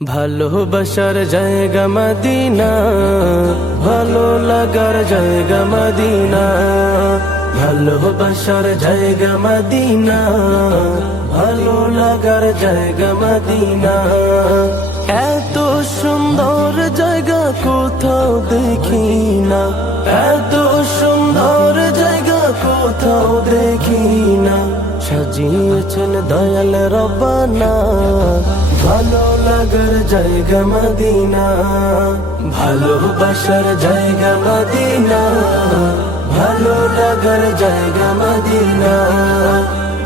ভালোবাসার জায়গা মদিনা, ভালো লাগার জায়গা মদিনা। ভালোবাসার জায়গা মদিনা, ভালো লাগার জায়গা মদিনা। এত সুন্দর জায়গা কোথাও দেখি না, এত সুন্দর জায়গা কোথাও দেখি না। সাজিয়েছেন দয়াল রব্বানা, ভালো লাগার জায়গা মদিনা। ভালোবাসার জায়গা মদিনা, ভালো লাগার জায়গা মদিনা।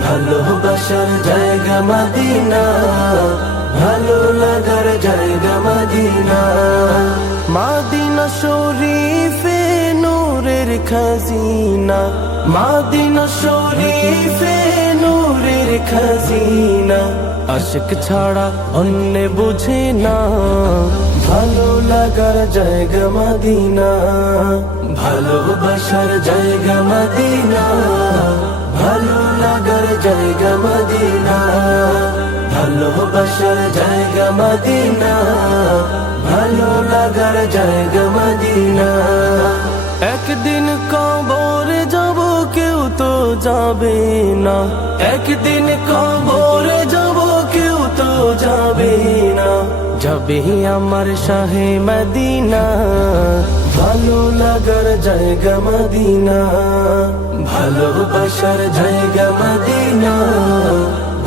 ভালোবাসার জায়গা মদিনা, ভালো লাগার জায়গা মদিনা। মদিনা শরীফে নূরের খাজিনা, মদিনা শরীফে নূরের খাজিনা। আশিক ছাড়া অন্য বুঝে না, ভালো লাগার জায়গা মদিনা। ভালোবাসার জায়গা মদিনা, ভালো লাগার জায়গা মদিনা। ভালোবাসার জায়গা মদিনা, ভালো লাগার জায়গা মদিনা। একদিন কবরে যাব কেউ তো যাবে না, একদিন কবরে যাব কেউ তো যাবে না। যাবে আমার শাহে মদিনা, ভালো লাগার জায়গা মদিনা। ভালোবাসার জায়গা মদিনা,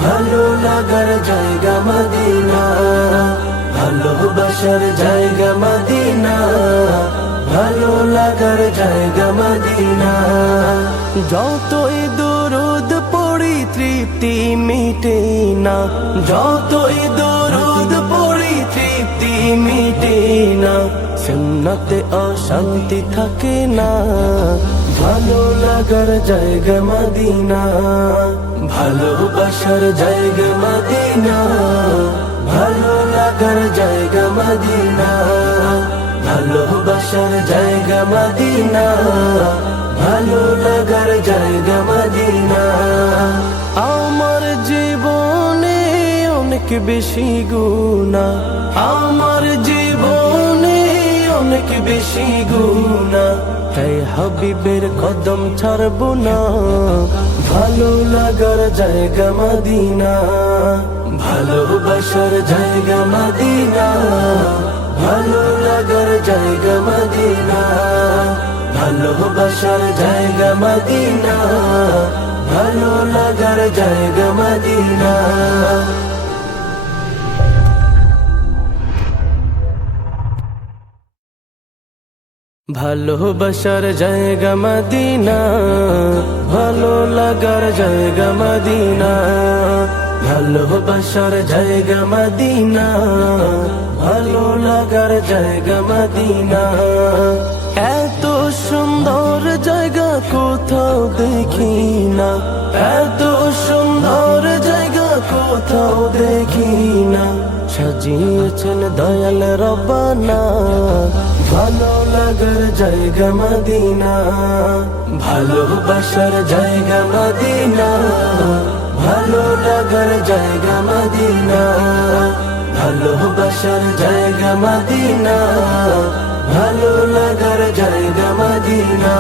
ভালো লাগার জায়গা মদিনা। ভালোবাসার জায়গা মদিনা, ভালো লাগার জায়গা মদিনা। যতই দরুদ পড়ি তৃপ্তি মিটে না, যতই দরুদ পড়ি তৃপ্তি মিটে না। সুন্নতে অশান্তি থাকে না, ভালো লাগার জায়গা মদিনা। ভালোবাসার জায়গা মদিনা, ভালো লাগার জায়গা মদিনা। ভালোবাসার জায়গা মদিনা, ভালো লাগার জায়গা মদিনা। আমার জীবনে অনেক বেশি গুনাহ, আমার জীবনে অনেক বেশি গুনাহ। তাই হাবিবের কদম ছাড়বো না, ভালো লাগার জায়গা মদিনা। ভালোবাসার জায়গা মদিনা, ভালো লাগার জায়গা মদিনা। ভালোবাসার জায়গা মদিনা, ভালো লাগার জায়গা মদিনা। ভালোবাসার জায়গা মদিনা, ভালো লাগার জায়গা মদিনা। ভালোবাসার জায়গা মদিনা, ভালো লাগার জায়গা মদিনা। এত সুন্দর জায়গা কোথাও দেখি না, এত সুন্দর জায়গা কোথাও দেখি না। সাজিয়েছেন দয়াল রব্বানা, ভালো লাগার জায়গা মদিনা। ভালোবাসার জায়গা মদিনা, ভালো লাগার জায়গা মদিনা। ভালোবাসার জায়গা মদিনা, ভালো লাগার জায়গা মদিনা।